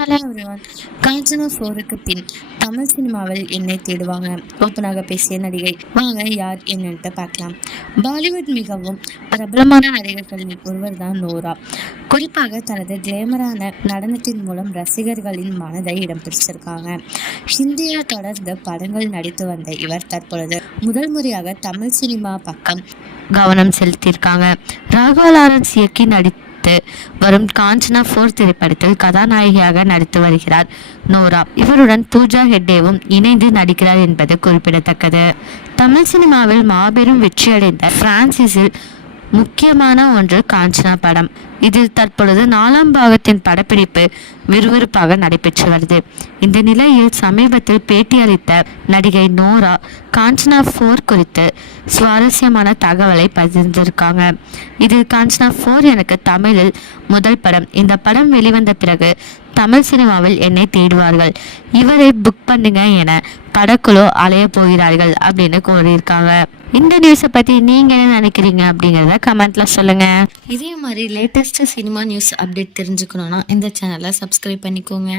Hello everyone Kanchana ஃபோருக்கு பின் தமிழ் சினிமாவில் என்னை தேடுவாங்க. ஓப்பனாக பேசிய நடிகை வாங்க யார் என்னன்ட்டு பார்க்கலாம். பாலிவுட் மிகவும் பிரபலமான நடிகர்களில் ஒருவர் தான் நோரா. குறிப்பாக தனது கிளேமரான நடனத்தின் மூலம் ரசிகர்களின் மனதை இடம் பிடிச்சிருக்காங்க. ஹிந்தியில் தொடர்ந்து படங்கள் நடித்து வந்த இவர் தற்பொழுது முதல் முறையாக தமிழ் சினிமா பக்கம் கவனம் செலுத்தியிருக்காங்க. ராகவா லாரன்ஸ் இயக்கி நடித்து வரும் காஞ்சனா ஃபோர் திரைப்படத்தில் கதாநாயகியாக நடித்து வருகிறார் நோரா. இவருடன் பூஜா ஹெட்டேவும் இணைந்து நடிக்கிறார் என்பது குறிப்பிடத்தக்கது. தமிழ் சினிமாவில் மாபெரும் வெற்றியடைந்த பிரான்சிஸில் முக்கியமான ஒன்று காஞ்சனா படம். இதில் தற்பொழுது நாலாம் பாகத்தின் படப்பிடிப்பு விறுவிறுப்பாக நடைபெற்று வருது. இந்த நிலையில் சமீபத்தில் பேட்டியளித்த நடிகை நோரா காஞ்சனா ஃபோர் குறித்து சுவாரஸ்யமான தகவலை பகிர்ந்திருக்காங்க. இதில் காஞ்சனா ஃபோர் எனக்கு தமிழில் முதல் படம். இந்த படம் வெளிவந்த பிறகு தமிழ் சினிமாவில் என்னை தேடுவார்கள். இவரை புக் பண்ணுங்க என படக்குழு அலைய போகிறார்கள் அப்படின்னு கூறியிருக்காங்க. இந்த நியூஸை பற்றி நீங்கள் என்ன நினைக்கிறீங்க அப்படிங்கிறத கமெண்ட்ல சொல்லுங்க. இதே மாதிரி லேட்டஸ்ட் சினிமா நியூஸ் அப்டேட் தெரிஞ்சுக்கணும்னா இந்த சேனலை சப்ஸ்கிரைப் பண்ணிக்கோங்க.